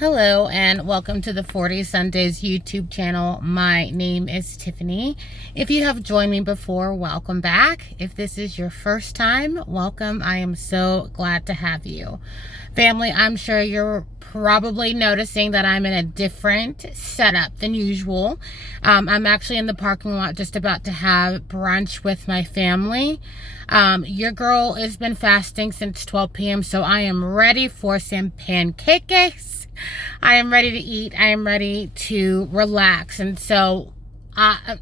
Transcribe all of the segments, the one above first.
Hello and welcome to the 40 Sundays YouTube channel. My name is Tiffany. If you have joined me before, welcome back. If this is your first time, welcome. I am so glad to have you. Family, I'm sure you're probably noticing that I'm in a different setup than usual. I'm actually in the parking lot just about to have brunch with my family. Your girl has been fasting since 12 p.m. so I am ready for some pancakes. I am ready to eat. I am ready to relax. And so I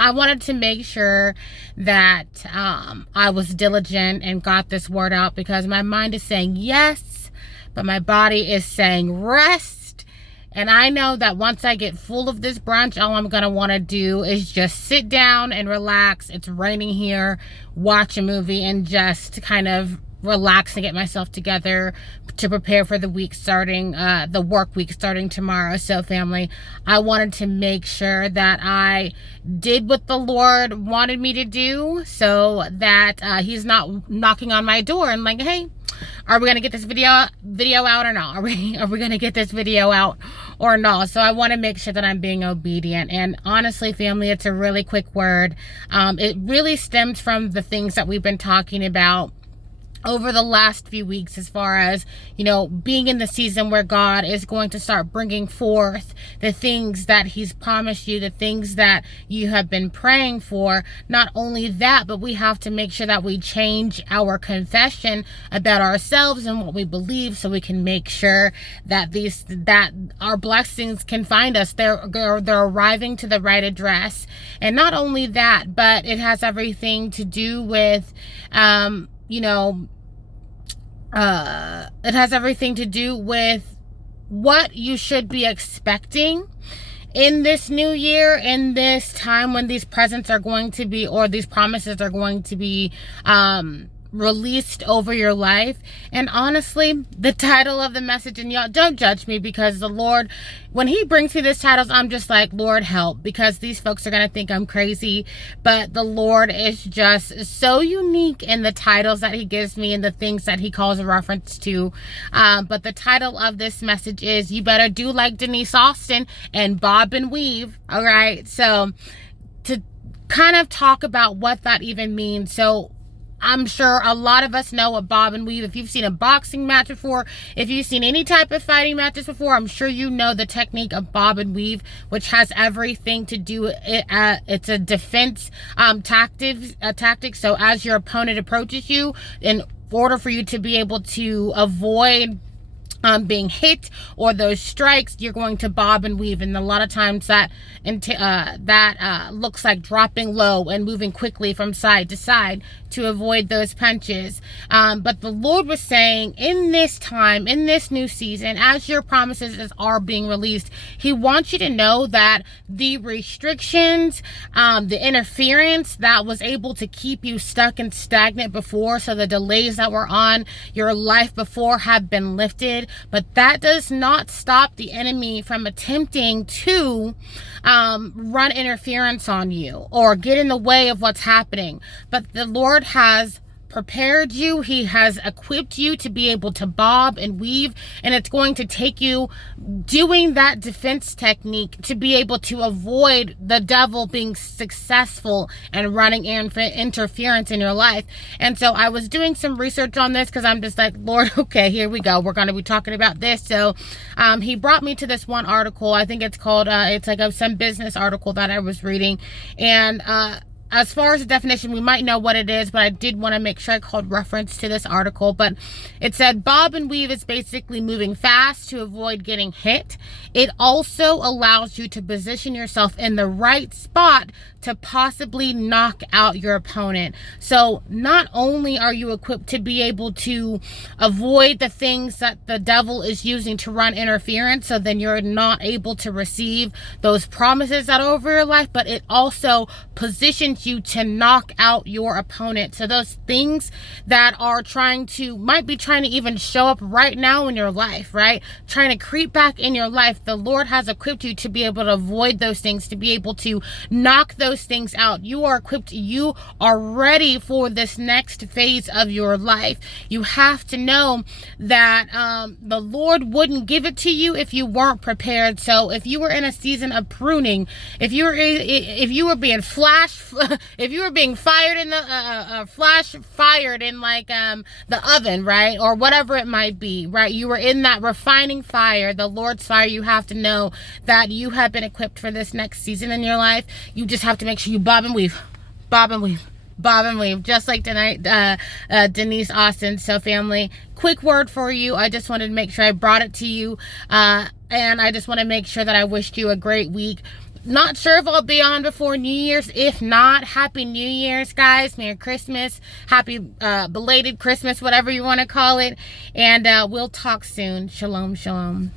wanted to make sure that I was diligent and got this word out, because my mind is saying yes, but my body is saying rest. And I know that once I get full of this brunch, all I'm going to want to do is just sit down and relax. It's raining here, watch a movie, and just kind of relax and get myself together to prepare for the week starting, the work week starting tomorrow. So family, I wanted to make sure that I did what the Lord wanted me to do, so that he's not knocking on my door and like, hey, are we gonna get this video out or not? Are we gonna get this video out or not? So I want to make sure that I'm being obedient. And honestly, family, it's a really quick word. It really stems from the things that we've been talking about over the last few weeks, as far as, you know, being in the season where God is going to start bringing forth the things that he's promised you, the things that you have been praying for. Not only that, but we have to make sure that we change our confession about ourselves and what we believe, so we can make sure that that our blessings can find us. They're arriving to the right address. And not only that, but it has everything to do with it has everything to do with what you should be expecting in this new year, in this time when these presents are going to be, or these promises are going to be released over your life. And honestly, the title of the message, and y'all don't judge me, because the Lord, when he brings me these titles, I'm just like, Lord help, because these folks are gonna think I'm crazy. But the Lord is just so unique in the titles that he gives me and the things that he calls a reference to. But the title of this message is, you better do like Denise Austin and bob and weave. All right, so to kind of talk about what that even means. So I'm sure a lot of us know what bob and weave. If you've seen a boxing match before, if you've seen any type of fighting matches before, I'm sure you know the technique of bob and weave, which has everything to do, it's a defense tactic. So as your opponent approaches you, in order for you to be able to avoid being hit or those strikes, you're going to bob and weave. And a lot of times that looks like dropping low and moving quickly from side to side to avoid those punches. But the Lord was saying, in this time, in this new season, as your promises are being released, he wants you to know that the restrictions, the interference that was able to keep you stuck and stagnant before, so the delays that were on your life before, have been lifted. But that does not stop the enemy from attempting to run interference on you or get in the way of what's happening. But the Lord has prepared you. He has equipped you to be able to bob and weave, and it's going to take you doing that defense technique to be able to avoid the devil being successful and running interference in your life. And so I was doing some research on this, because I'm just like, Lord, okay, here we go, we're going to be talking about this. So he brought me to this one article. I think it's called it's like some business article that I was reading. And as far as the definition, we might know what it is, but I did want to make sure I called reference to this article. But it said bob and weave is basically moving fast to avoid getting hit. It also allows you to position yourself in the right spot to possibly knock out your opponent. So not only are you equipped to be able to avoid the things that the devil is using to run interference, so then you're not able to receive those promises that are over your life, but it also positions want you to knock out your opponent. So those things that are might be trying to even show up right now in your life, right? Trying to creep back in your life. The Lord has equipped you to be able to avoid those things, to be able to knock those things out. You are equipped. You are ready for this next phase of your life. You have to know that the Lord wouldn't give it to you if you weren't prepared. So if you were in a season of pruning, if you were being if you were being fired in the fired in like the oven, right, or whatever it might be, right? You were in that refining fire, the Lord's fire. You have to know that you have been equipped for this next season in your life. You just have to make sure you bob and weave, bob and weave, bob and weave, just like tonight, Denise Austin. So family, quick word for you. I just wanted to make sure I brought it to you, and I just want to make sure that I wished you a great week. Not sure if I'll be on before New Year's. If not, Happy New Year's, guys. Merry Christmas. Happy belated Christmas, whatever you want to call it. And we'll talk soon. Shalom, shalom.